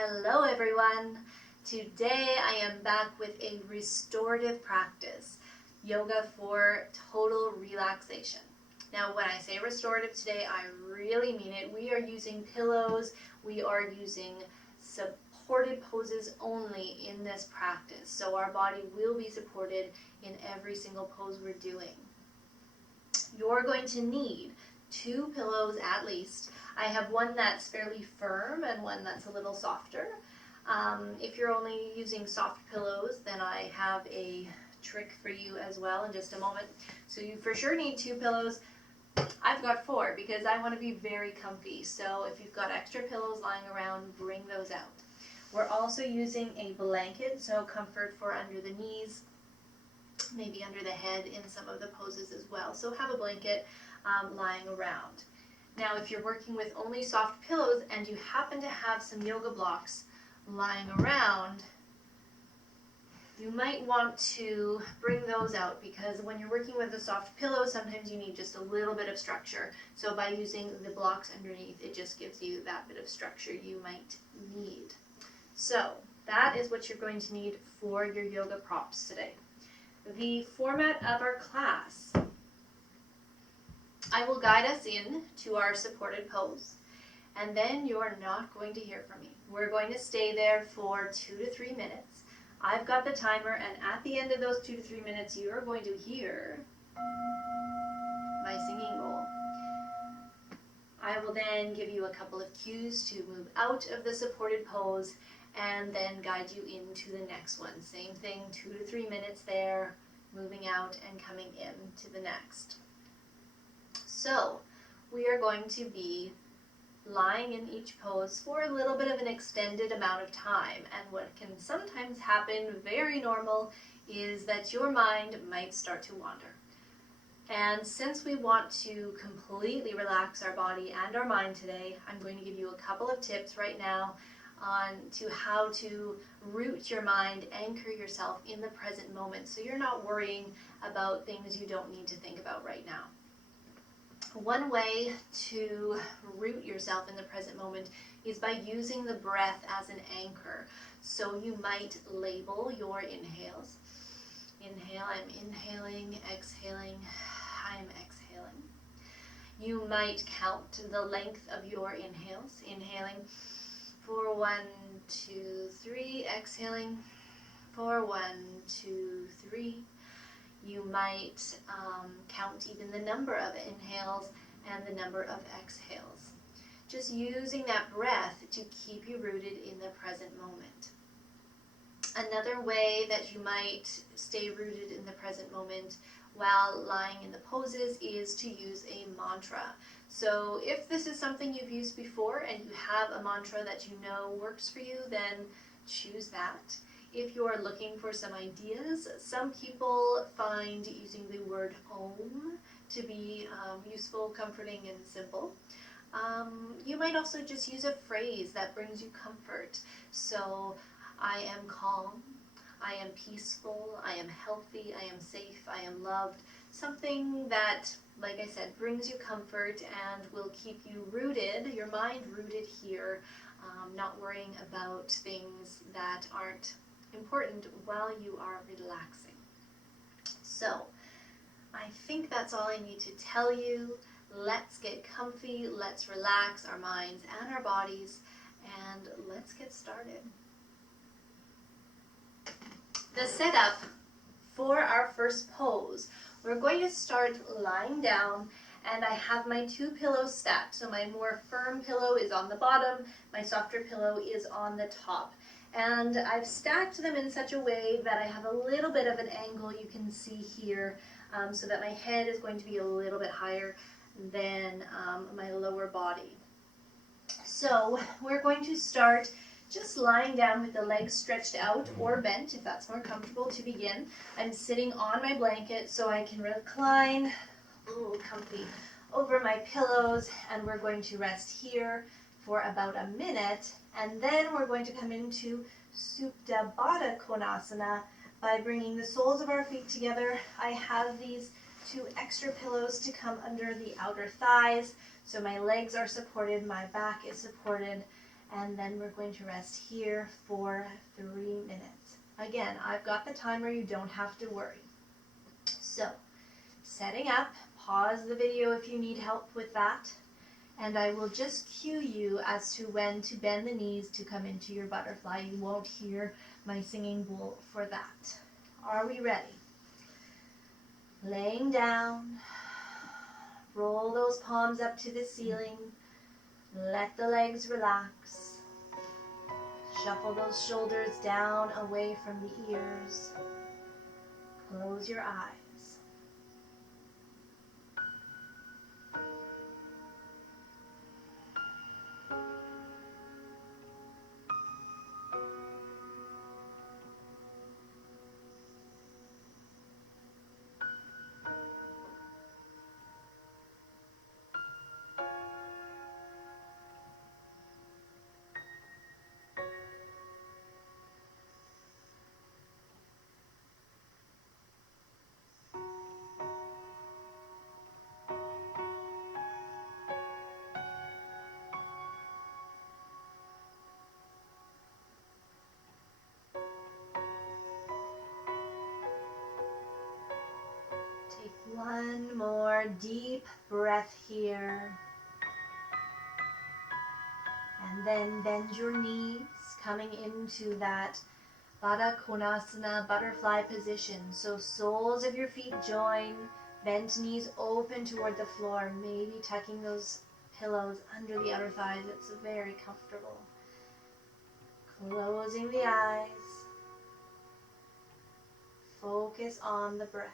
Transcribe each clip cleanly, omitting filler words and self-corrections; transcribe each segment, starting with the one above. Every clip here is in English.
Hello everyone! Today I am back with a restorative practice, yoga for total relaxation. Now when I say restorative today, I really mean it. We are using pillows, we are using supported poses only in this practice. So our body will be supported in every single pose we're doing. You're going to need 2 pillows at least. I have one that's fairly firm and one that's a little softer. If you're only using soft pillows, then I have a trick for you as well in just a moment. So you for sure need 2 pillows. I've got 4 because I want to be very comfy. So if you've got extra pillows lying around, bring those out. We're also using a blanket, so comfort for under the knees, maybe under the head in some of the poses as well. So have a blanket lying around. Now if you're working with only soft pillows and you happen to have some yoga blocks lying around, you might want to bring those out, because when you're working with a soft pillow, sometimes you need just a little bit of structure. So by using the blocks underneath, it just gives you that bit of structure you might need. So that is what you're going to need for your yoga props today. The format of our class: I will guide us in to our supported pose, and then you're not going to hear from me. We're going to stay there for 2 to 3 minutes. I've got the timer, and at the end of those 2 to 3 minutes, you're going to hear my singing bowl. I will then give you a couple of cues to move out of the supported pose and then guide you into the next one. Same thing, 2 to 3 minutes there, moving out and coming in to the next. So we are going to be lying in each pose for a little bit of an extended amount of time, and what can sometimes happen, very normal, is that your mind might start to wander. And since we want to completely relax our body and our mind today, I'm going to give you a couple of tips right now on to how to root your mind, anchor yourself in the present moment, so you're not worrying about things you don't need to think about right now. One way to root yourself in the present moment is by using the breath as an anchor. So you might label your inhales. Inhale, I'm inhaling, exhaling, I'm exhaling. You might count the length of your inhales. Inhaling for 1, 2, 3, exhaling for 1, 2, 3. You might count even the number of inhales and the number of exhales. Just using that breath to keep you rooted in the present moment. Another way that you might stay rooted in the present moment while lying in the poses is to use a mantra. So if this is something you've used before and you have a mantra that you know works for you, then choose that. If you're looking for some ideas, some people find using the word Om to be useful, comforting, and simple. You might also just use a phrase that brings you comfort. So, I am calm, I am peaceful, I am healthy, I am safe, I am loved. Something that, like I said, brings you comfort and will keep you rooted, your mind rooted here, not worrying about things that aren't important while you are relaxing. So, I think that's all I need to tell you. Let's get comfy, let's relax our minds and our bodies, and let's get started. The setup for our first pose: we're going to start lying down, and I have my 2 pillows stacked. So my more firm pillow is on the bottom, my softer pillow is on the top. And I've stacked them in such a way that I have a little bit of an angle you can see here, so that my head is going to be a little bit higher than my lower body. So we're going to start just lying down with the legs stretched out or bent, if that's more comfortable to begin. I'm sitting on my blanket so I can recline, comfy, over my pillows, and we're going to rest here for about a minute, and then we're going to come into Supta Baddha Konasana by bringing the soles of our feet together. I have these 2 extra pillows to come under the outer thighs, so my legs are supported, my back is supported, And then we're going to rest here for 3 minutes. Again, I've got the timer, you don't have to worry. So, setting up, pause the video if you need help with that, and I will just cue you as to when to bend the knees to come into your butterfly. You won't hear my singing bowl for that. Are we ready? Laying down, roll those palms up to the ceiling, let the legs relax. Shuffle those shoulders down away from the ears. Close your eyes. Take one more deep breath here. And then bend your knees, coming into that Baddha Konasana butterfly position. So soles of your feet join, bent knees open toward the floor, maybe tucking those pillows under the outer thighs. It's very comfortable. Closing the eyes. Focus on the breath.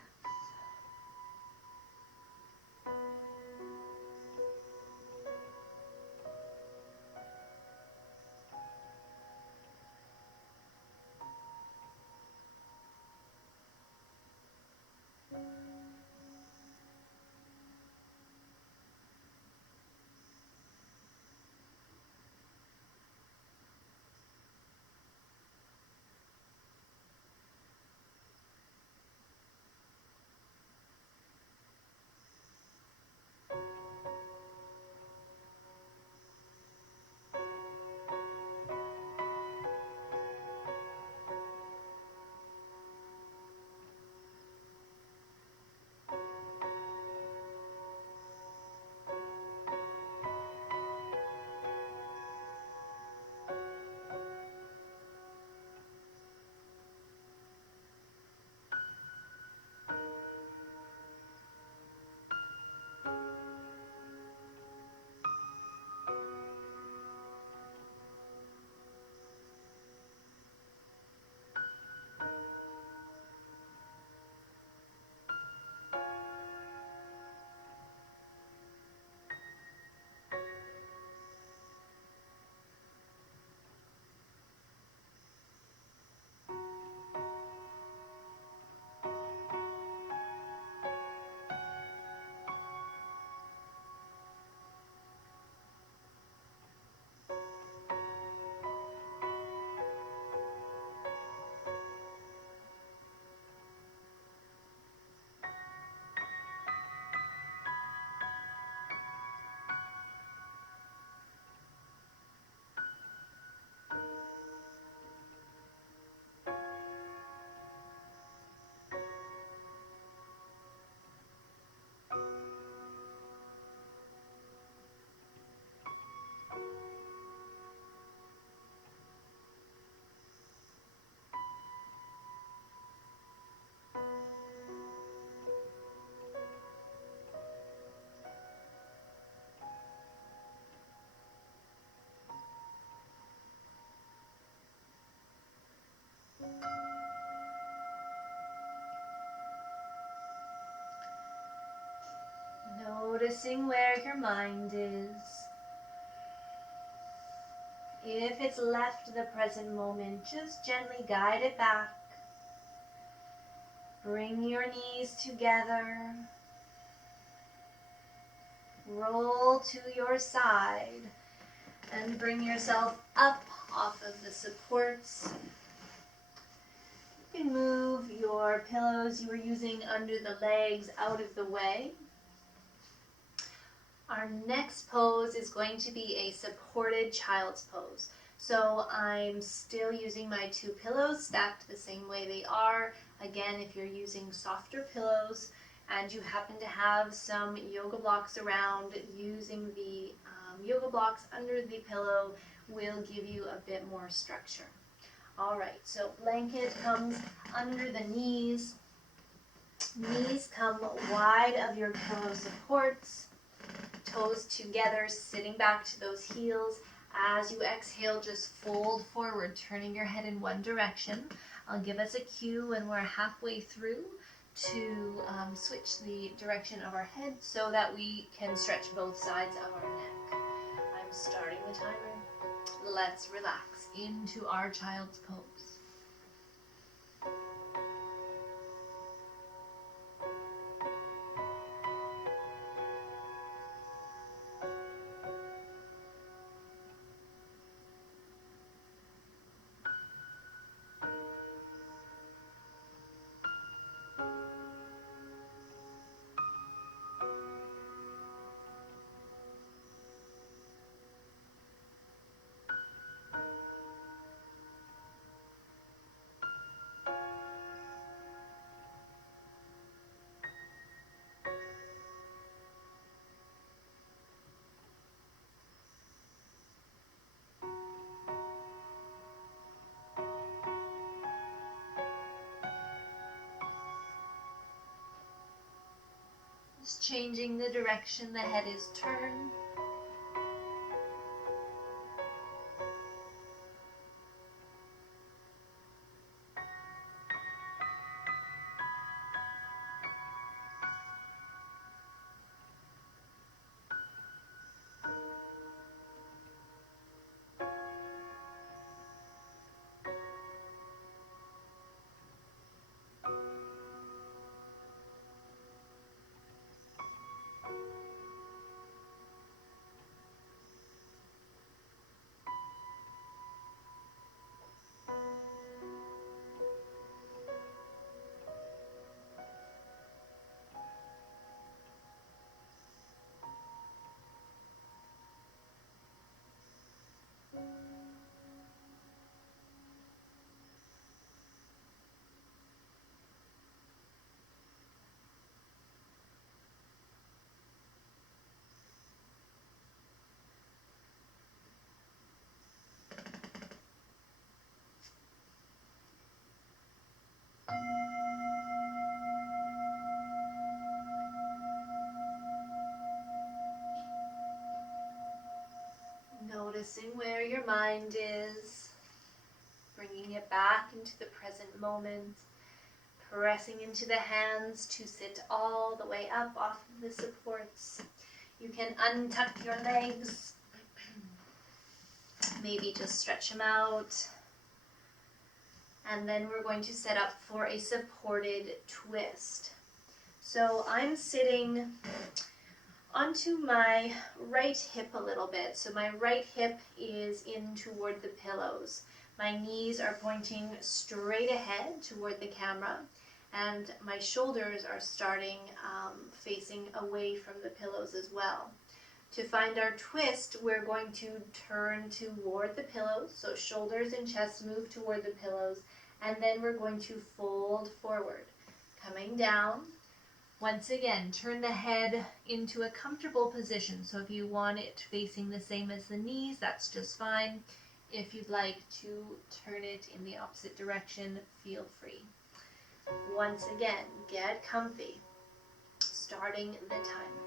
Noticing where your mind is. If it's left the present moment, just gently guide it back. Bring your knees together. Roll to your side and bring yourself up off of the supports. You can move your pillows you were using under the legs out of the way. Our next pose is going to be a supported child's pose. So I'm still using my 2 pillows stacked the same way they are. Again, if you're using softer pillows and you happen to have some yoga blocks around, using the yoga blocks under the pillow will give you a bit more structure. All right, so blanket comes under the knees. Knees come wide of your pillow supports. Toes together, sitting back to those heels. As you exhale, just fold forward, turning your head in one direction. I'll give us a cue when we're halfway through to switch the direction of our head so that we can stretch both sides of our neck. I'm starting the timer. Let's relax into our child's pose. Just changing the direction the head is turned. Noticing where your mind is, bringing it back into the present moment, pressing into the hands to sit all the way up off of the supports. You can untuck your legs, maybe just stretch them out. And then we're going to set up for a supported twist. So I'm sitting onto my right hip a little bit. So my right hip is in toward the pillows. My knees are pointing straight ahead toward the camera, and my shoulders are starting facing away from the pillows as well. To find our twist, we're going to turn toward the pillows, so shoulders and chest move toward the pillows, and then we're going to fold forward, coming down. Once again, turn the head into a comfortable position. So if you want it facing the same as the knees, that's just fine. If you'd like to turn it in the opposite direction, feel free. Once again, get comfy. Starting the timer.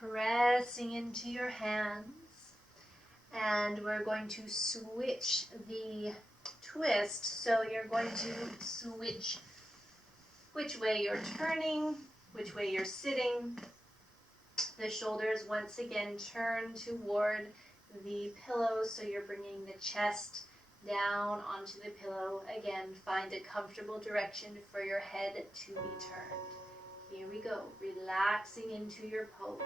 pressing into your hands. And we're going to switch the twist. So you're going to switch which way you're turning, which way you're sitting. The shoulders once again turn toward the pillow, so you're bringing the chest down onto the pillow. Again, find a comfortable direction for your head to be turned. Here we go, relaxing into your pose.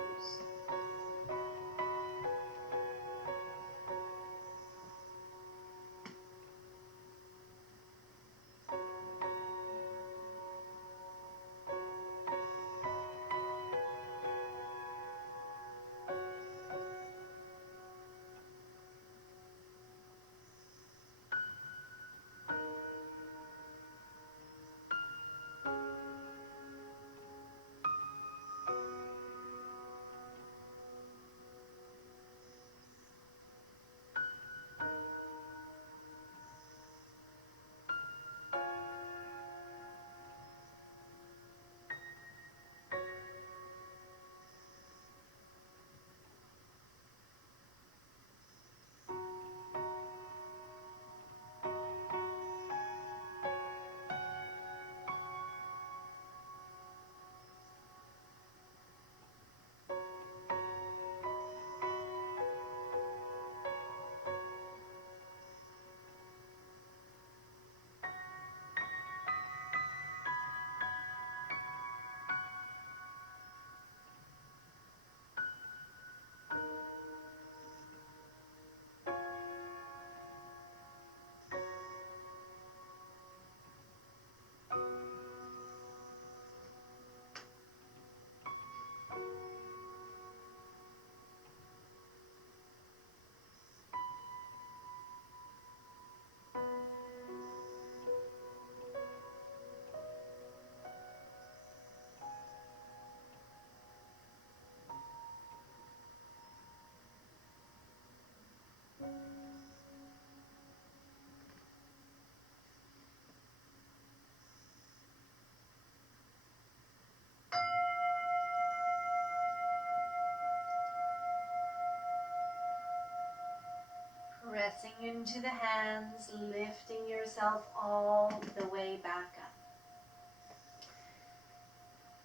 Pressing into the hands, lifting yourself all the way back up.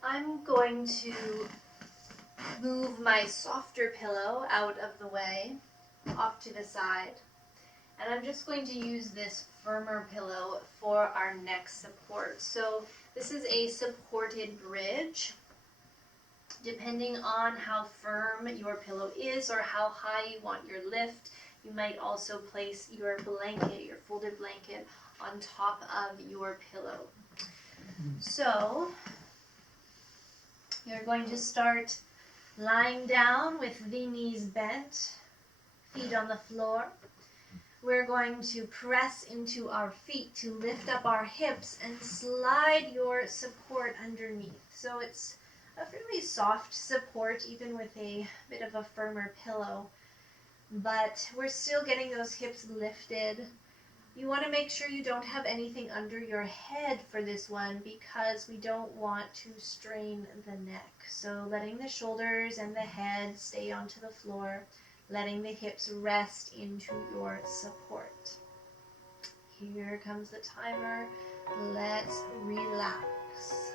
I'm going to move my softer pillow out of the way, off to the side, and I'm just going to use this firmer pillow for our neck support. So this is a supported bridge. Depending on how firm your pillow is or how high you want your lift, you might also place your blanket, your folded blanket, on top of your pillow. So you're going to start lying down with the knees bent, feet on the floor. We're going to press into our feet to lift up our hips and slide your support underneath. So it's a really soft support, even with a bit of a firmer pillow, but we're still getting those hips lifted. You want to make sure you don't have anything under your head for this one, because we don't want to strain the neck. So letting the shoulders and the head stay onto the floor, letting the hips rest into your support. Here comes the timer. Let's relax.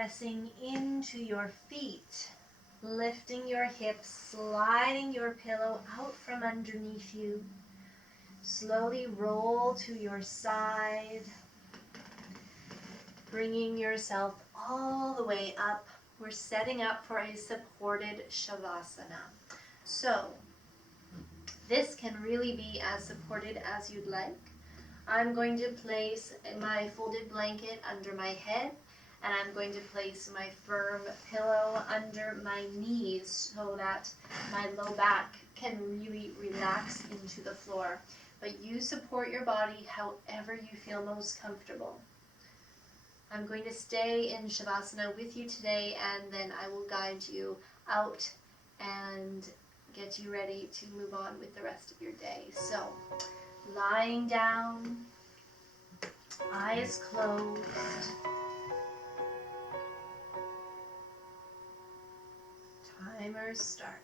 pressing into your feet, lifting your hips, sliding your pillow out from underneath you. Slowly roll to your side, bringing yourself all the way up. We're setting up for a supported Shavasana. So this can really be as supported as you'd like. I'm going to place my folded blanket under my head, and I'm going to place my firm pillow under my knees so that my low back can really relax into the floor. But you support your body however you feel most comfortable. I'm going to stay in Shavasana with you today, and then I will guide you out and get you ready to move on with the rest of your day. So, lying down, eyes closed. Timer started.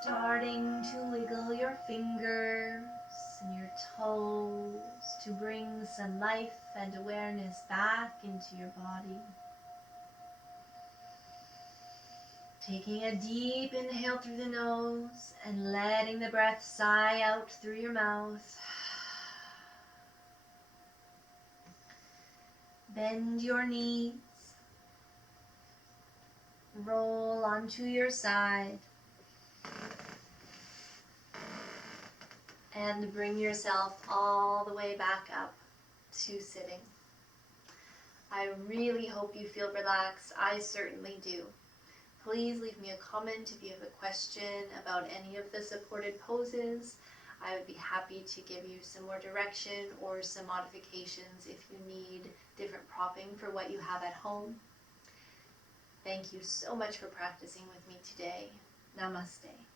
Starting to wiggle your fingers and your toes to bring some life and awareness back into your body. Taking a deep inhale through the nose and letting the breath sigh out through your mouth. Bend your knees. Roll onto your side. And bring yourself all the way back up to sitting. I really hope you feel relaxed. I certainly do. Please leave me a comment if you have a question about any of the supported poses. I would be happy to give you some more direction or some modifications if you need different propping for what you have at home. Thank you so much for practicing with me today. Namaste.